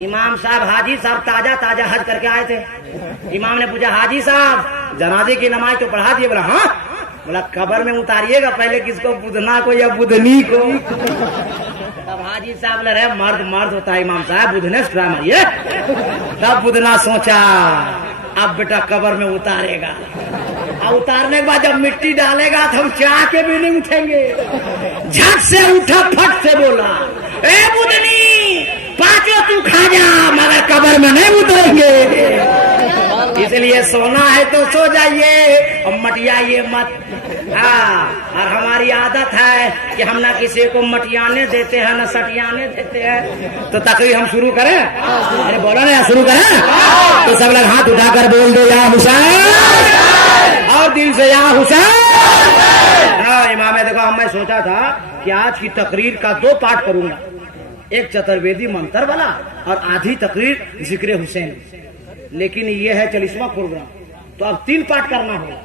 इमाम साहब हाजी साहब ताजा ताजा हज करके आए थे। इमाम ने पूछा, हाजी साहब जनाजे की नमाज तो पढ़ा दिए? बोला हाँ। बोला कब्र में उतारिएगा पहले किसको, बुधना को या बुधनी को? तब हाजी साहब बोले, रहे मर्द मर्द होता है इमाम साहब, बुधने से ट्राई मारिए। तब बुधना सोचा अब बेटा कब्र में उतारेगा, और उतारने के बाद जब मिट्टी डालेगा तो हम चाह के भी नहीं उठेंगे। झट से उठा, फट से बोला, ए बुधनी पांचों तू खा जा, मगर कब्र में नहीं उतरेंगे। इसलिए सोना है तो सो जाइए और मटियाइए मत। हाँ, और हमारी आदत है कि हम ना किसी को मटियाने देते हैं ना सटियाने देते हैं। तो तकरीर हम शुरू करें? अरे बोलो ना, शुरू करें। तो सब लोग हाथ उठाकर बोल दो या हुसैन, और दिल से या हुसैन। हाँ इमाम, देखो मैं सोचा था कि आज की तकरीर का 2 पार्ट करूंगा, एक चतुर्वेदी मंत्र वाला और आधी तकरीर जिक्र हुसैन। लेकिन ये है 40वां प्रोग्राम, तो अब 3 पार्ट करना होगा,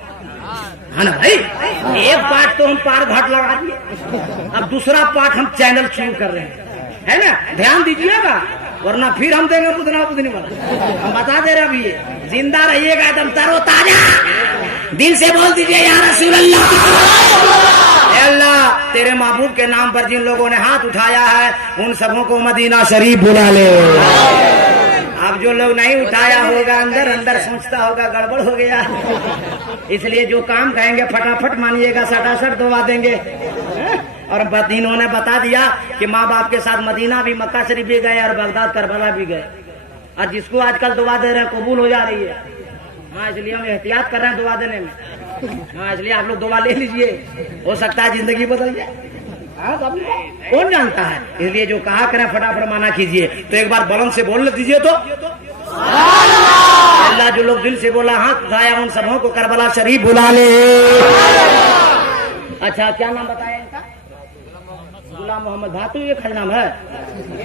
है ना भाई? एक पार्ट तो हम पार घाट लगा दिए, अब दूसरा पार्ट हम चैनल शुरू कर रहे हैं, है ना? ध्यान दीजिएगा, वरना फिर हम देंगे बुधना बुधनी वाला। हम बता दे रहे, अभी ये जिंदा रहिएगा एकदम तरोताजा। दिल से बोल दीजिए या रसूल अल्लाह, तेरे महबूब के नाम पर जिन लोगों ने हाथ उठाया है उन सबों को मदीना शरीफ बुला ले। अब जो लोग नहीं उठाया होगा अंदर अंदर सोचता होगा गड़बड़ हो गया, इसलिए जो काम कहेंगे फटाफट मानिएगा, सटासट दबा देंगे। और इन्होंने बता दिया कि माँ बाप के साथ मदीना भी, मक्का शरीफ भी गए और बगदाद करबला भी गए, और जिसको आजकल दुआ दे रहे हैं कबूल हो जा रही है। हाँ, इसलिए हम एहतियात कर रहे हैं दुआ देने में। हाँ, इसलिए आप लोग दुआ ले लीजिए, हो सकता है जिंदगी बदल जाए। हाँ, कौन जानता है, इसलिए जो कहा करें फटाफट माना कीजिए। तो एक बार बुलंद से बोल दीजिए तो अल्लाह। जो लोग दिल से बोला हाथ उठाया उन सबों को करबला शरीफ बुला ले। अच्छा, क्या नाम बताया इनका? गुलाम मोहम्मद भातू, ये खज नाम है?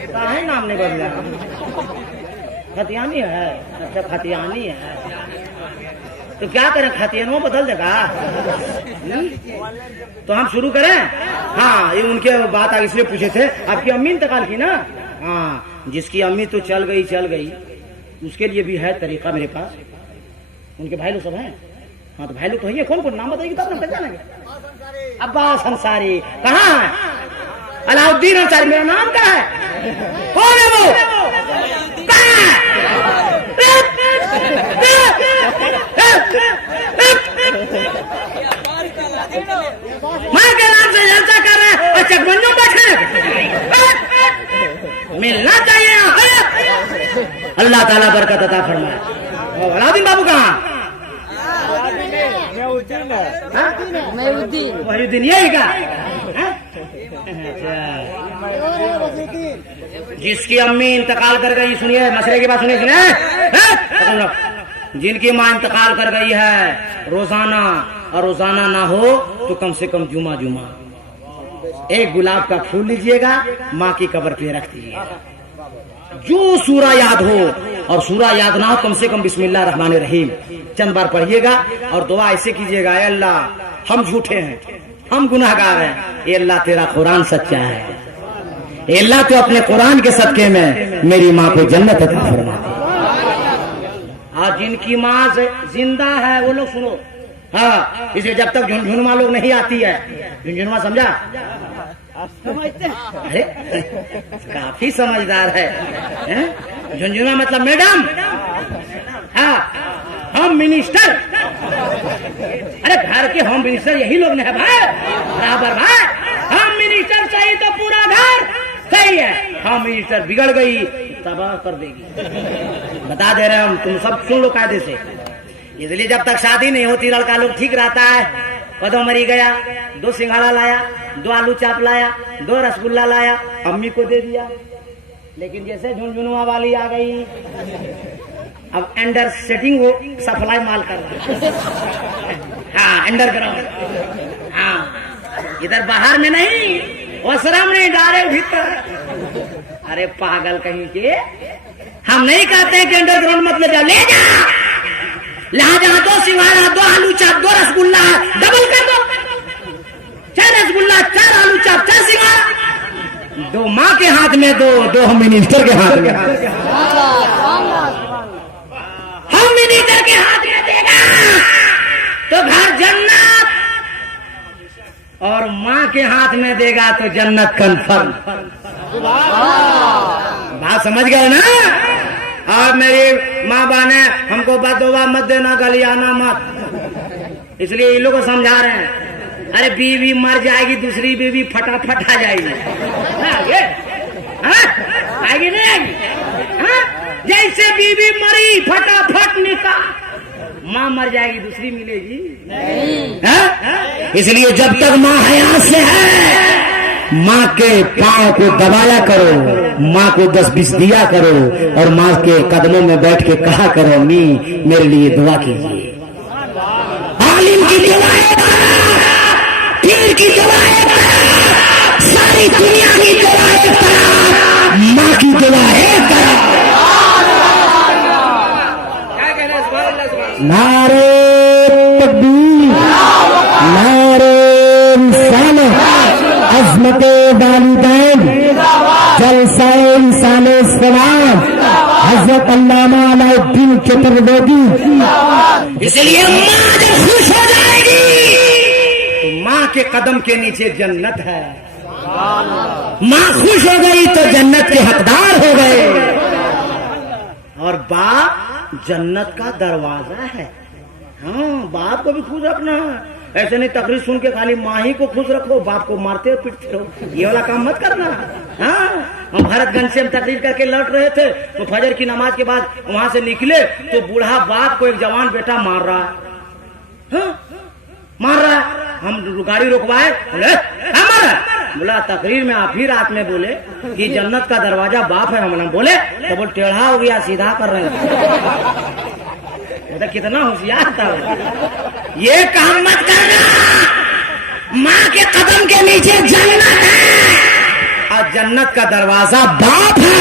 कहा है नाम नहीं बदला? खतियानी है? अच्छा खतियानी है, तो क्या करें, खतियानों बदल देगा। तो हम शुरू करें? हाँ, ये उनके बात आगे इसलिए पूछे थे, आपकी अम्मी इंतकाल की ना? हाँ, जिसकी अम्मी तो चल गई, उसके लिए भी है तरीका मेरे पास। उनके भाई लोग सब हैं? हाँ, तो भाई लोग तो है। कौन कौन नाम बताइए तब ना पहचानेंगे। अब्बास अंसारी कहाँ है? अलाउद्दीन अंसारी मेरा नाम क्या है? कौन है वो? माँ के नाम से जलसा कर रहे हैं और चकबंजों बैठे। मिलना चाहिए। अल्लाह ताला बरकत अता फरमाए। अलाउद्दीन बाबू कहाँ? मोहिउद्दीन यही का? जिसकी अम्मी इंतकाल कर गई, सुनिए मसले की बात, सुनिए। जिनकी माँ इंतकाल कर गई है, रोजाना और रोजाना ना हो तो कम से कम जुमा एक गुलाब का फूल लीजिएगा, माँ की कब्र पे रख दीजिएगा। जो सूरा याद हो, और सूरा याद ना हो कम से कम बिस्मिल्लाह रहमान रहीम चंद बार पढ़िएगा, और दुआ ऐसे कीजिएगा, अल्लाह हम झूठे हैं, हम गुनाहगार हैं, ये अल्लाह तेरा कुरान सच्चा है, ये अल्लाह तो अपने कुरान के सदके में मेरी माँ को जन्नत अता फरमा दे। और जिनकी माँ जिंदा है वो लोग सुनो। हाँ, इसलिए जब तक झुनझुनुमा लोग नहीं आती है, झुनझुनुमा समझा? अरे काफी समझदार है। झुनझुनुमा मतलब मैडम। हाँ, होम मिनिस्टर। अरे घर के होम मिनिस्टर यही लोग ने है भाई, बराबर भाई। होम मिनिस्टर सही तो पूरा घर सही है, होम मिनिस्टर बिगड़ गई तबाह कर देगी। बता दे रहे हम, तुम सब सुन लो कायदे से। इसलिए जब तक शादी नहीं होती लड़का लोग ठीक रहता है। कदम मरी गया, 2 सिंघाड़ा लाया, 2 आलू चाप लाया, 2 रसगुल्ला लाया, अम्मी को दे दिया। लेकिन जैसे झुनझुनुआ वाली आ गई, अब अंडर सेटिंग वो सप्लाई माल कर रहा है। हाँ, अंडरग्राउंड। हाँ, इधर बाहर में नहीं, वसरम नहीं, डायरेक्ट भीतर। अरे पागल कहीं के, हम नहीं कहते हैं कि अंडरग्राउंड मत ले जा, ले जा। लिहाजा 2 सिंघाड़ा, 2 आलू चाप, 2 रसगुल्ला, डबल कर दो। 4 रसगुल्ला, 4 आलू चाप, 4 सिंघाड़ा। दो माँ के हाथ में, दो हम मिनिस्टर के हाथ में। हम मिनिस्टर के हाथ में देगा तो घर जन्नत, और माँ के हाथ में देगा तो जन्नत कन्फर्म। बात समझ गए ना? और मेरी माँ बहने हमको बददुआ मत देना, गलियाना मत, इसलिए इन लोगों को समझा रहे हैं। अरे बीवी मर जाएगी, दूसरी बीवी फटाफट आ जाएगी। आगे आएगी नहीं आएगी? जैसे बीवी मरी फटाफट निकाह, माँ मर जाएगी दूसरी मिलेगी नहीं। इसलिए जब तक माँ हयात से है, माँ के पाँव को दबाया करो, माँ को 10-20 दिया करो, और माँ के कदमों में बैठ के कहा करो, अम्मी मेरे लिए दुआ कीजिए। आलिम की दुआएं, पीर की दुआएं, सारी दुनिया की दुआएं, माँ की दुआएं करो। नारे तकबीर, नारे रिसालत, अज़मते वालिदैन, जलसाए इंसाने सलाम, हज़रत अल्लामा अलाउद्दीन चतुर्वेदी। इसलिए माँ जब खुश हो जाएगी तो माँ के कदम के नीचे जन्नत है। माँ खुश हो गई तो जन्नत के हकदार हो गए, और बाप जन्नत का दरवाजा है। हाँ, बाप को भी खुश रखना है। ऐसे नहीं तकरीर सुन के खाली माँ ही को खुश रखो, बाप को मारते पीटते रहो, ये वाला काम मत करना। हाँ, हम भरतगंज से हम तकरीर करके लौट रहे थे तो फजर की नमाज के बाद वहां से निकले तो बूढ़ा बाप को एक जवान बेटा मार रहा है। हाँ, मार रहा है। हम गाड़ी रुकवाए, बोले बोला तकरीर में आप ही रात में बोले कि जन्नत का दरवाजा बाप है। हम बोले तो बोल टेढ़ा हो गया, सीधा कर रहे हैं। तो कितना होशियार था। ये काम मत करना, माँ के कदम के नीचे जन्नत है, और जन्नत का दरवाजा बाप है।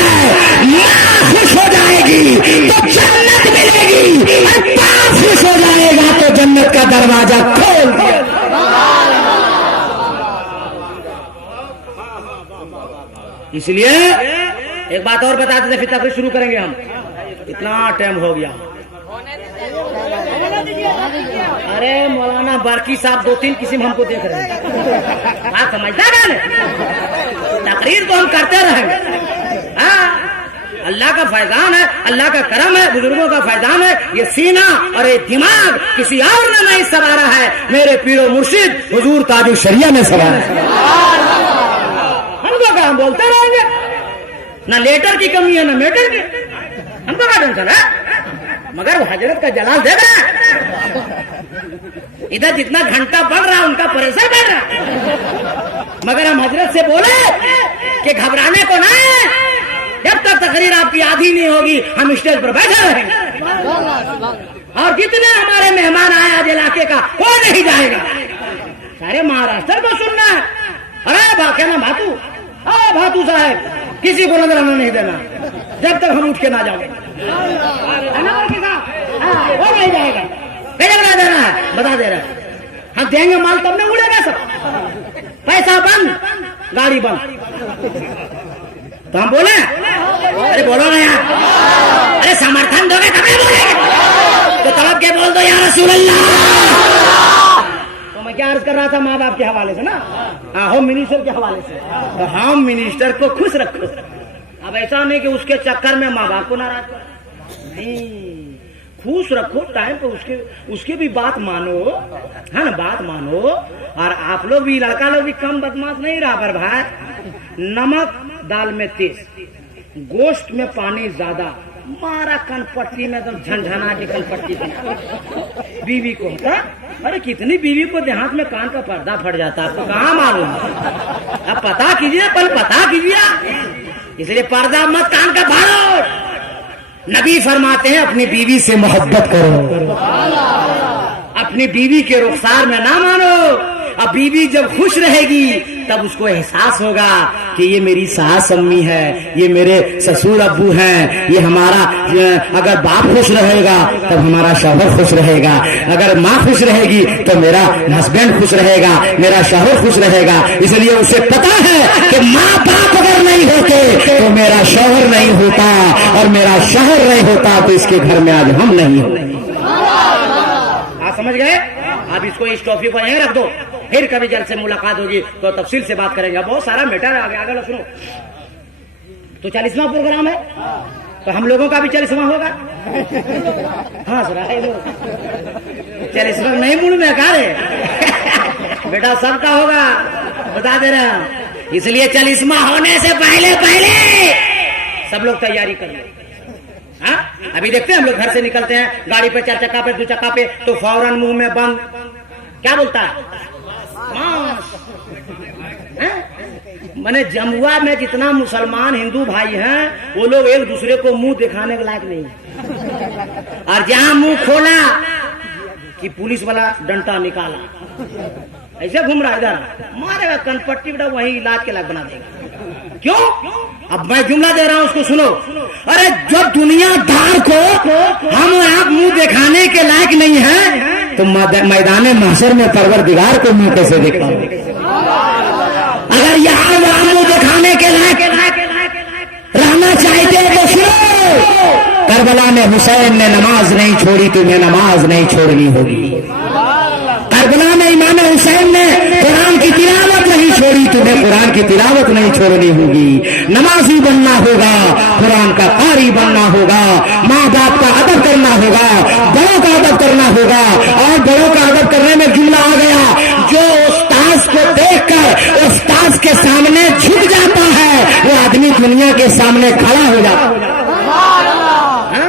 माँ खुश हो जाएगी तो जन्नत मिलेगी, और बाप खुश हो जाएगा तो जन्नत का दरवाजा खोल दिया। इसलिए एक बात और बताते थे, फिर तकरीर शुरू करेंगे हम। इतना टाइम हो गया। अरे मौलाना बारकी साहब 2-3 किस्म हमको देख रहे हैं। आप समझदार हैं, तकरीर तो हम करते रहेंगे। अल्लाह का फैजान है, अल्लाह का करम है, बुजुर्गों का फैजान है। ये सीना और ये दिमाग किसी और ने नहीं संवारा है, मेरे पीरो मुर्शिद हुजूर ताजुल शरिया ने संवारा है। हमको क्या, हम बोलते रहेंगे, ना लेटर की कमी है ना मेटर की, हमको क्या टेंशन है। मगर वो हजरत का जलाल दे रहा है। इधर जितना घंटा बढ़ रहा उनका प्रेशर बढ़ रहा। मगर हम हजरत से बोले कि घबराने को ना, जब तक तकरीर आपकी आधी नहीं होगी हम स्टेज पर बैठे रहेंगे, और जितने हमारे मेहमान आए आज इलाके का कोई नहीं जाएगा, सारे महाराष्ट्र को सुनना है। अरे क्या नाम भातू, भातू साहब, किसी को नजराना नहीं देना जब तक हम उठ के ना जाओगे। वो नहीं जाएगा, बता देना है, बता दे रहा है। हम देंगे माल तब नहीं उड़ेगा सब। पैसा बंद, गाड़ी बंद। तो हम बोले, अरे बोलो ना यार, अरे समर्थन दोगे तब नहीं बोलेंगे, तो तलब के बोल दो या रसूल अल्लाह। तो मैं क्या अर्ज कर रहा था माँ बाप के हवाले से ना, होम मिनिस्टर के हवाले से, तो होम मिनिस्टर को खुश रखो। अब ऐसा नहीं कि उसके चक्कर में माँ बाप को नाराज करो, नहीं, खुश रखो। टाइम पे उसके भी बात मानो, है ना, बात मानो। और आप लोग भी, लड़का लोग भी कम बदमाश नहीं रहा पर भाई। नमक दाल में तेज, गोश्त में पानी ज्यादा, मारा कनपट्टी में तो झंझना के कनपट्टी बीवी को होता। अरे कितनी बीवी को देहात में कान का पर्दा फट जाता, आपको कहाँ मालूम। अब पता कीजिए, पल पता कीजिए। इसलिए पर्दा मत कान का फाड़ो। नबी फरमाते हैं अपनी बीवी से मोहब्बत करो, अपनी बीवी के रुखसार में ना मानो। अब बीवी जब खुश रहेगी तब उसको एहसास होगा कि ये मेरी सास अम्मी है, ये मेरे ससुर अब्बू हैं, ये हमारा, अगर बाप खुश रहेगा तब हमारा शौहर खुश रहेगा, अगर माँ खुश रहेगी तो मेरा हस्बैंड खुश रहेगा, मेरा शौहर खुश रहेगा। इसलिए उसे पता है कि माँ बाप अगर नहीं होते तो मेरा शौहर नहीं होता, और मेरा शौहर नहीं होता तो इसके घर में आज हम नहीं होते। आप समझ गए? आप इसको इस टॉपिक को यहीं रख दो, फिर कभी जल्द से मुलाकात होगी तो तफसील से बात करेंगे। बहुत सारा मैटर है, आगे सुनो। तो 40वां प्रोग्राम है, तो हम लोगों का भी 40वां होगा। हाँ सुना है लोग 40वां नहीं मूड में कहा रे बेटा, सबका होगा, बता दे रहे हैं। इसलिए 40वां होने से पहले सब लोग तैयारी कर लो। हाँ, अभी देखते हैं हम लोग घर से निकलते हैं गाड़ी पे, 4 चक्का पे, 2 चक्का पे, तो फौरन मुंह में बंद क्या बोलता है, मैंने जमुआ में जितना मुसलमान हिंदू भाई हैं वो लोग एक दूसरे को मुंह दिखाने के लायक नहीं, और जहां मुंह खोला कि पुलिस वाला डंडा निकाला, ऐसे घूम रहा इधर, मारेगा कनपट्टी बेटा, वही इलाज के लायक बना देगा। क्यों? अब मैं जुमला दे रहा हूं, उसको सुनो। अरे जब दुनियादार को हम आप मुंह दिखाने के लायक नहीं है तो मैदान महशर में परवरदिगार को मुंह कैसे दिखाओ? अगर यहाँ मुंह दिखाने के लायक रहना चाहते तो सुनो, करबला में हुसैन ने नमाज नहीं छोड़ी, तुम्हें नमाज नहीं छोड़नी होगी। करबला में इमाम हुसैन ने कुरान की तिलावत नहीं छोड़ी, तुम्हें कुरान की तिलावत नहीं छोड़नी होगी। नमाजी बनना होगा, कुरान का कारी बनना होगा, माँ बाप का अदब करना होगा, बड़ों का अदब करना होगा। और बड़ों का अदब करने में जुमला आ गया, जो उस्ताद को देखकर उस्ताद के सामने झुक जाता है वो आदमी दुनिया के सामने खड़ा हो जाता है।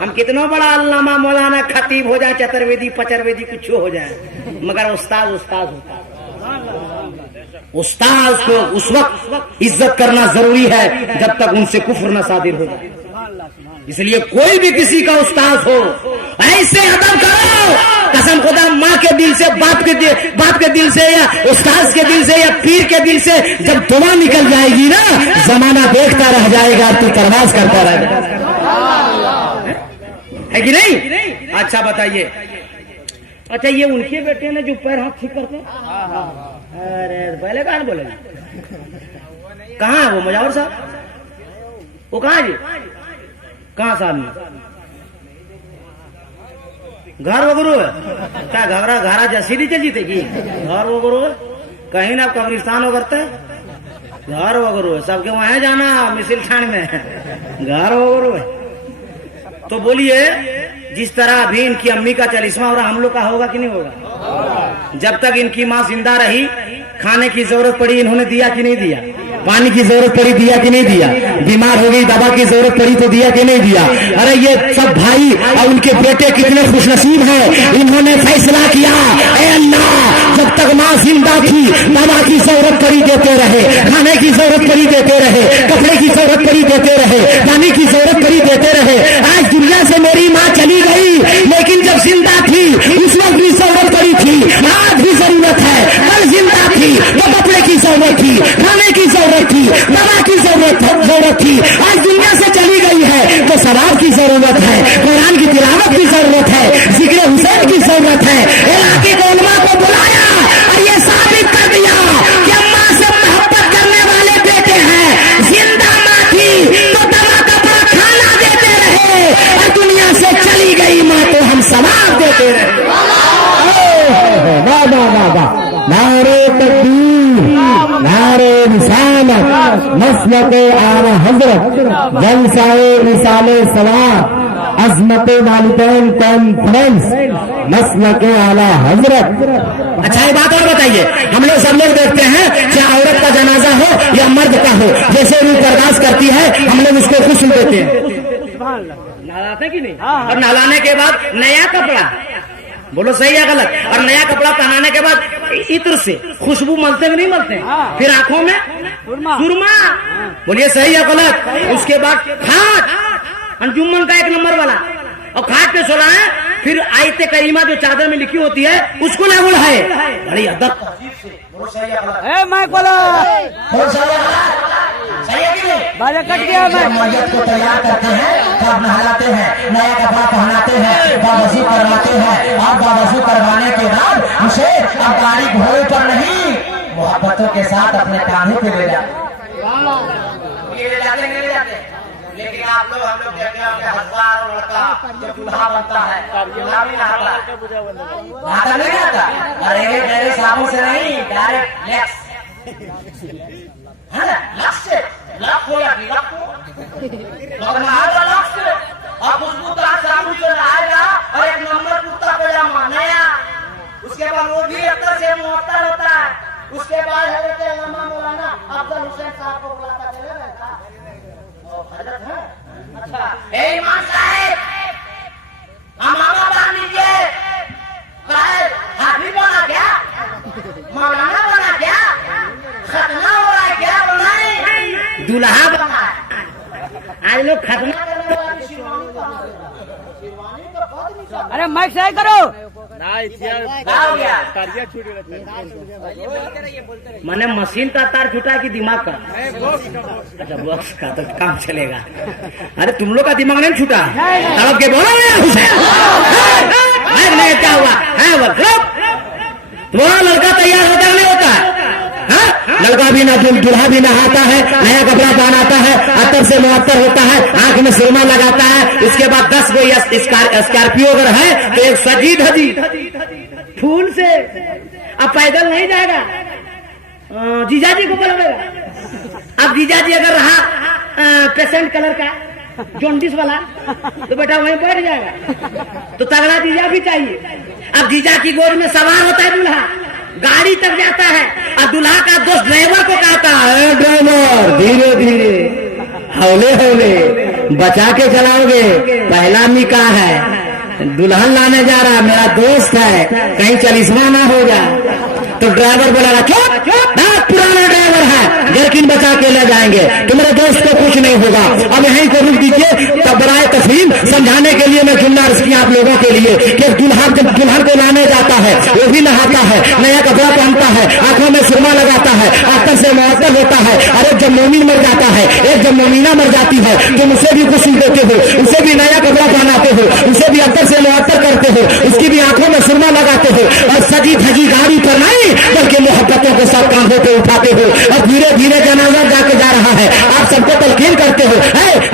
हम कितना बड़ा अल्लामा मौलाना खतीब हो जाए, चतुर्वेदी पचरवेदी कुछ हो जाए, मगर उस्ताद उस्ताद होता है। उस्ताद को उस वक्त इज्जत करना जरूरी है जब तक उनसे कुफ्र न सादिर हो जाए। इसलिए कोई भी किसी का उस्ताद हो ऐसे अदब करो, कसम खुदा माँ के दिल से, बाप के दिल से, या उस्ताद के दिल से, या पीर के दिल से जब दुआ निकल जाएगी ना, जमाना देखता रह जाएगा, तू परवाज करता रह जाएगा, है कि नहीं? अच्छा बताइए, अच्छा ये उनके बेटे ने जो पैर हाथ ठीक करते, अरे पहले कहाँ बोले, कहाँ है वो मुजावर साहब, वो कहाँ है, कहाँ साहब में घर वगैरह है क्या, घरा जैसी नीचे जीतेगी, घर वगैरह कहीं ना कब्रिस्तान वगैरह, घर वगैरह सबके वहां जाना मिसिल खान में, घर वगैरह। तो बोलिए जिस तरह अभी इनकी अम्मी का 40वां हो रहा, हम लोग का होगा कि नहीं होगा? जब तक इनकी माँ जिंदा रही, खाने की जरूरत पड़ी इन्होंने दिया कि नहीं दिया, पानी की जरूरत पड़ी दिया कि नहीं दिया, बीमार हो गई दवा की जरूरत पड़ी तो दिया कि नहीं दिया। अरे ये सब भाई और उनके बेटे कितने खुशनसीब हैं, इन्होंने फैसला किया, ऐ अल्लाह जब तक माँ जिंदा थी दवा की जरूरत पड़ी देते रहे, खाने की जरूरत पड़ी देते रहे, कपड़े की जरूरत पड़ी देते रहे, पानी की जरूरत पड़ी देते रहे। आज दुनिया से मेरी माँ चली गई, लेकिन जब जिंदा थी उस वक्त भी जरूरत पड़ी थी, आज भी जरूरत है। कल जिंदा थी तो कपड़े की जरूरत थी, खाने की जरूरत थी, दवा की जरूरत थी। आज दुनिया से चली गई है तो सवाब की जरूरत है, कुरान की तिलावत की जरूरत है, जिक्र हुसैन की जरूरत है। इलाके के उलमा को बुलाया और ये साबित कर दिया कि अम्मा से मोहब्बत करने वाले बेटे हैं। जिंदा माँ थी तो दवा कपड़ा खाना देते रहे, और दुनिया से चली गई माँ तो हम सवाब देते रहे। वाह वाह वाह वाह, नारे तकबीर, नारे रिसालत, मसलक आला हजरत, जलसाए रिसाले सवाब, अजमत वालिदैन कॉन्फ्रेंस, मसलक आला हजरत। अच्छा ये बात और बताइए, हम लोग सब लोग देखते हैं चाहे औरत का जनाजा हो या मर्द का हो, जैसे रूह बर्दाश्त करती है हम लोग उसको खुश देते हैं, नहलाते कि नहीं, और नहलाने के बाद नया कपड़ा, बोलो सही है गलत, और नया कपड़ा पहनाने के बाद इत्र से खुशबू मलते कि नहीं मलते, फिर आंखों में सुरमा, बोलिए सही है गलत। उसके बाद खाट, अंजुमन का 1 नंबर वाला, और खाट पे सोना है फिर आयते करीमा जो चादर में लिखी होती है उसको ना उड़ाए। बड़ी अदब माइक बोला बाजा कट गया। मैयत को तैयार करते हैं, तब नहलाते हैं, नया कपड़ा पहनाते हैं, बावजू करवाते हैं और बावजू करवाने के बाद उसे अब गाड़ी घोड़े पर नहीं मोहब्बतों के साथ अपने कान्हे पे ले जाते। लेकिन आप लोग हम लोग देखते हैं हजारों लड़का जब दूल्हा बनता है दूल्हा भी नहाता नहीं आता। अरे मेरे साबुन से नहीं, डायरेक्ट लेक्स है ना, लक्स से लक हो या लक हो मगर नहाता लक्स से। अब उसको साबुन से नहाएगा और एक नंबर कुत्ता पजामा नया, उसके बाद वो भी अक्सर से मुअत्तर होता है। उसके बाद हजरत अल्लामा मौलाना अफजल हुसैन साहब को बुलाता चलेगा हजरत है। अच्छा ईमान साहब अमामा बांध लीजिए, हाफिज बना क्या, मौलाना बना क्या, खतना हो रहा है क्या, बनाए दूल्हा बना। आज लोग खतना अरे माइक सही करो। मैंने मशीन का तार छूटा कि दिमाग का? अच्छा बॉक्स का तो काम चलेगा। अरे तुम लोग का दिमाग नहीं छूटा तब के बोलो नहीं क्या हुआ है? तुम्हारा लड़का तैयार होता नहीं होता? लड़का भी ना दूल्हा भी नहाता है, नया कपड़ा पहनाता है, अतर से मुअत्तर होता है, आंख में सुरमा लगाता है। इसके बाद 10 गो स्कॉर्पियो अगर है तो एक सजी धजी फूल से। अब पैदल नहीं जाएगा, जीजाजी को बुलावेगा। अब जीजाजी अगर रहा पेशेंट कलर का जॉन्डिस वाला तो बेटा वहीं बैठ जाएगा। तो तगड़ा जीजा भी चाहिए। अब जीजा की गोद में सवार होता है दूल्हा, गाड़ी तक जाता है और दूल्हा का दोस्त ड्राइवर को कहता है ड्राइवर धीरे धीरे हौले हौले बचा के चलाओगे, पहला निकाह है, दुल्हन लाने जा रहा मेरा दोस्त है, कहीं चलिस्मा ना हो जाए। तो ड्राइवर बोला चुप पुराना ड्राइवर है, जर्किन बचा के ले जाएंगे, तुम्हारे दोस्त को कुछ नहीं होगा। अब यहीं को रुक दीजिए। तब बराए तफहीम समझाने के लिए मैं जुमला अर्ज किया आप लोगों के लिए कि दुल्हा जब दुल्हन को लाने जाता है वो भी नहाता है, नया कपड़ा पहनता है, आंखों में सुरमा लगाता है, आंखों से मुअत्तर होता है। अरे जब मोमिन मर जाता है, एक जब मोमिना मर जाती है तुम उसे भी गुस्ल देते हो, उसे भी नया कपड़ा पहनाते हो, उसे भी अक्सर से मुअत्तर करते हो, उसकी भी आंखों में सुरमा लगाते हो और सजी धजी गाड़ी पर नहीं बल्कि मोहब्बतों के साथ कांधों पे उठाते हो और धीरे धीरे जनाजा जाके जा रहा है। आप सबको तलकीन करते हो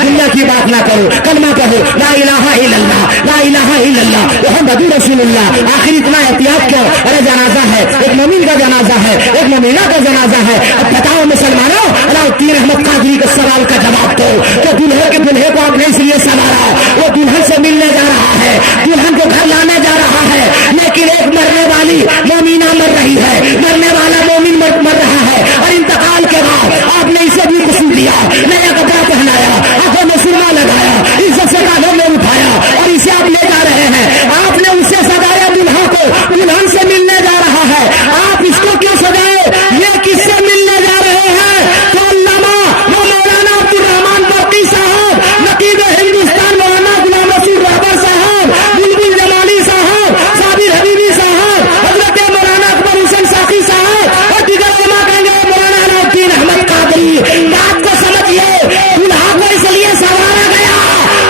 दुनिया की बात ना करो, कलमा कहो ला इलाहा इल्लल्लाह, ला इलाहा इल्लल्लाह मुहम्मदुर रसूलुल्लाह। आखिर इतना एहतियात क्यों? अरे जनाजा है, एक मोमिन का जनाजा है, एक मोमिना का जनाजा है। अब बताओ मुसलमानों, अलाउद्दीन अहमद कादरी के सवाल का जवाब दो कि दूल्हे के दुल्हे को आपने इसलिए सवारा, वो दुल्हन से मिलने जा रहा है, दुल्हन को घर लाने जा रहा है, लेकिन एक मरने वाली मोमिना मर रही है, मरने वाला मोमिन मर रहा है और इंतकाल के बाद आपने इसे भी गुस्ल दिया, नया कपड़ा पहनाया, आंखों में सुरमा लगाया, इज्जत से कांधों में उठाया और इसे आप ले जा रहे हैं। आपने उसे सजाया दुल्हा को, दुल्हन से मिलने जा रहा है, आप इसको क्यों सजाए? ये किससे मिलने जा रहे हैं? तो अल्लामा मौलाना अब्दुल रहमान बरकी साहब, नकीब हिंदुस्तान मौलाना गुलाम रसूल रहबर साहब, बुलबुल जमाली साहब, साबिर हबीबी साहब, हजरत मौलाना अकबर हुसैन साकी साहब और दीगर उलमा कहेंगे मौलाना अलाउद्दीन अहमद कादरी। बात को समझिए, दुल्हा को इसलिए सवारा गया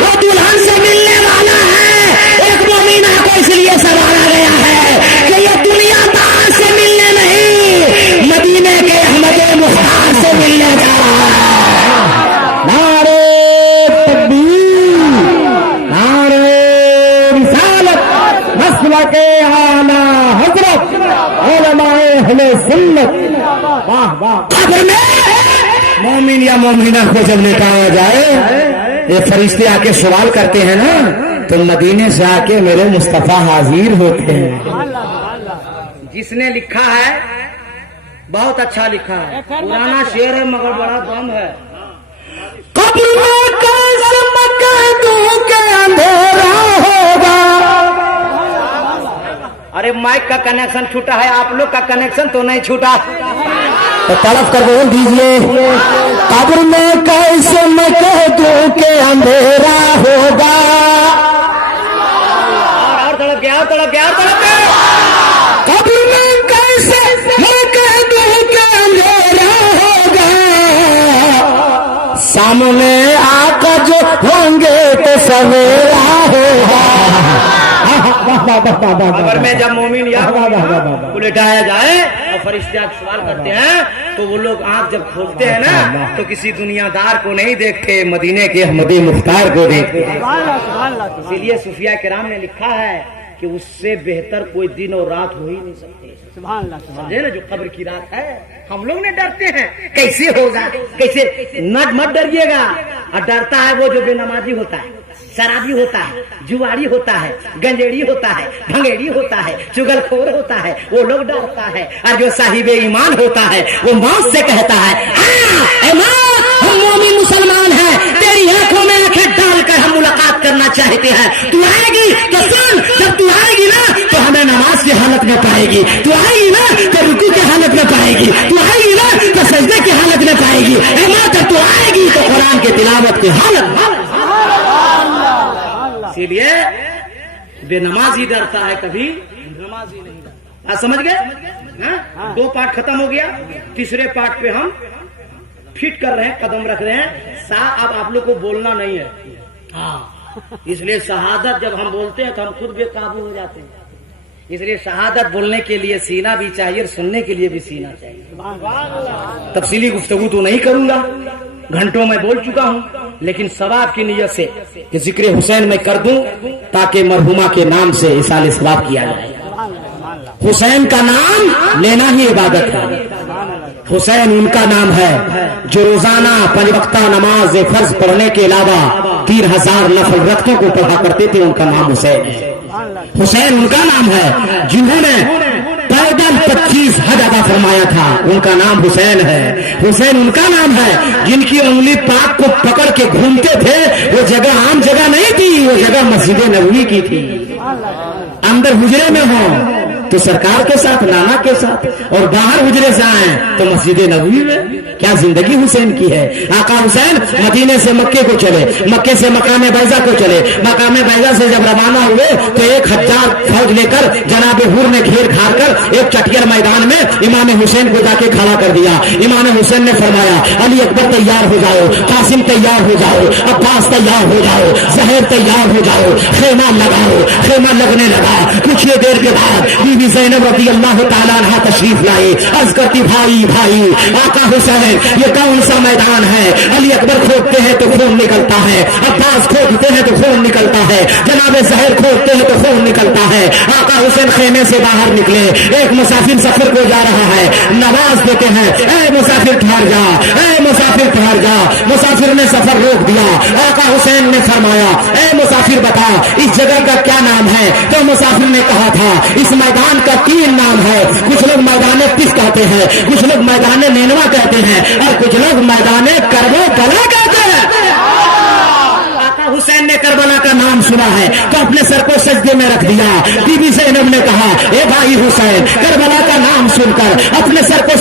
वो दुल्हन से मिलने वाला है, एक मोमिना को इसलिए सवारा गया है कि ये दुनियादार से मिलने नहीं मदीने के अहमद मुख्तार से मिलने जा रहा है। नारे तकबीर, नारे रिसालत, मसलके आला हजरत उलमाए अहले सुन्नत। वाह वाह। कब्र में मोमिन या मोमिना को जब लेटाया जाए, ये फरिश्ते आके सवाल करते हैं ना, तो मदीने से आके मेरे मुस्तफा हाजिर होते हैं। जिसने लिखा है बहुत अच्छा लिखा है, पुराना शेर है मगर बड़ा दम है। कब्र में कैसे मकदूं के अंधेरा होगा। अरे माइक का कनेक्शन छूटा है, आप लोग का कनेक्शन तो नहीं छूटा, तो तड़प कर बोल दीजिए। कब्र में कैसे मकदूं के अंधेरा होगा। और होंगे तो सवेरा होगा। कब्र में जब मोमिन या को लिटाया जाए और फरिश्ते सवाल करते हैं तो वो लोग आंख जब खोलते हैं ना तो किसी दुनियादार को नहीं देखते, मदीने के अहमदी मुख्तार को देखते। इसीलिए सूफिया किराम ने लिखा है कि उससे बेहतर कोई दिन और रात हो ही नहीं सकती। समझे ना, जो कब्र की रात है हम लोग ने डरते हैं कैसे होगा, कैसे मत डरिएगा। और डरता है वो जो बेनमाजी होता है, शराबी होता है, जुआरी होता है, गंजेड़ी होता है, भंगेड़ी होता है, चुगलखोर होता है, वो लोग डरता है। और जो साहिबे ईमान होता है वो मौत से कहता है हम मोमिन मुसलमान हैं, तेरी आंखों में आंखें डालकर हम मुलाकात करना चाहते हैं। तू आएगी तो सुन, जब तू आएगी ना तो हमें नमाज की हालत में पाएगी, तू आएगी ना तो रुकू की हालत में पाएगी, तू आएगी ना तो सजदे की हालत में पाएगी। जब तू आएगी तो कुरान की तिलावत की हालत। इसीलिए बेनमाजी डरता है, कभी नमाजी नहीं डरता। समझ गए? 2 पार्ट खत्म हो गया, तीसरे पार्ट पे हम फिट कर रहे हैं, कदम रख रहे हैं। अब आप लोग को बोलना नहीं है, इसलिए शहादत जब हम बोलते हैं तो हम खुद बेकाबू हो जाते हैं। इसलिए शहादत बोलने के लिए सीना भी चाहिए और सुनने के लिए भी सीना चाहिए। तफसीली गुफ्तगू तो नहीं करूंगा, घंटों में बोल चुका हूँ, लेकिन सवाब की नियत से कि जिक्र हुसैन मैं कर दूं ताकि मरहुमा के नाम से इसाले सवाब किया जाए। हुसैन का नाम लेना ही इबादत है। हुसैन उनका नाम है जो रोजाना 5 वक्ता नमाज फर्ज पढ़ने के अलावा 3000 नफल रक्तों को पढ़ा करते थे। उनका नाम हुसैन है। हुसैन उनका नाम है जिन्होंने पैदल 25 हज अदा फरमाया था, उनका नाम हुसैन है। हुसैन उनका नाम है जिनकी उंगली पाक को पकड़ के घूमते थे। वो जगह आम जगह नहीं थी, वो जगह मस्जिद नबवी की थी। अंदर हुजरे में हो तो सरकार के साथ, नाना के साथ, और बाहर हुजरे से आए तो मस्जिद नबवी में। क्या जिंदगी हुसैन की है। आका हुसैन मदीने से मक्के को चले, मक्के से मकाम बैजा को चले, मकाम बैजा से जब रवाना हुए तो 1000 फौज लेकर जनाब हुर ने घेर घार कर एक चटियर मैदान में इमाम हुसैन को जाके खड़ा कर दिया। इमाम हुसैन ने फरमाया अली अकबर तैयार हो जाओ, कासिम तैयार हो जाओ, अब्बास तैयार हो जाओ, जहर तैयार हो जाओ, खेमा लगाओ। खेमा लगने लगा। कुछ ही देर के बाद बीबी ज़ैनब रज़ी अल्लाह ताला अन्हा तशरीफ लाए। अर्ज करती भाई भाई आका हुसैन ये कौन सा मैदान है। अली अकबर खोदते हैं तो खून निकलता है, अब्बास खोदते हैं तो खून निकलता है, जनाब जहर खोदते हैं तो खून निकलता है। आका हुसैन खेमे से बाहर निकले। एक मुसाफिर सफर को जा रहा है, नवाज देते हैं ए मुसाफिर ठहर जा, ए मुसाफिर ठहर जा। मुसाफिर ने सफर रोक दिया। आका हुसैन ने फरमाया ए मुसाफिर बता इस जगह का क्या नाम है। तो मुसाफिर ने कहा था इस मैदान का 3 नाम है। कुछ लोग मैदान किस कहते हैं, कुछ लोग मैदान नैनवा कहते हैं, और कुछ लोग मैदान करबला कहते हैं। आका हुसैन ने करबला का नाम सुना है तो अपने सर को सजदे में रख दिया। बीबी ज़ैनब ने कहा ए भाई हुसैन, करबला का नाम सुनकर अपने सर को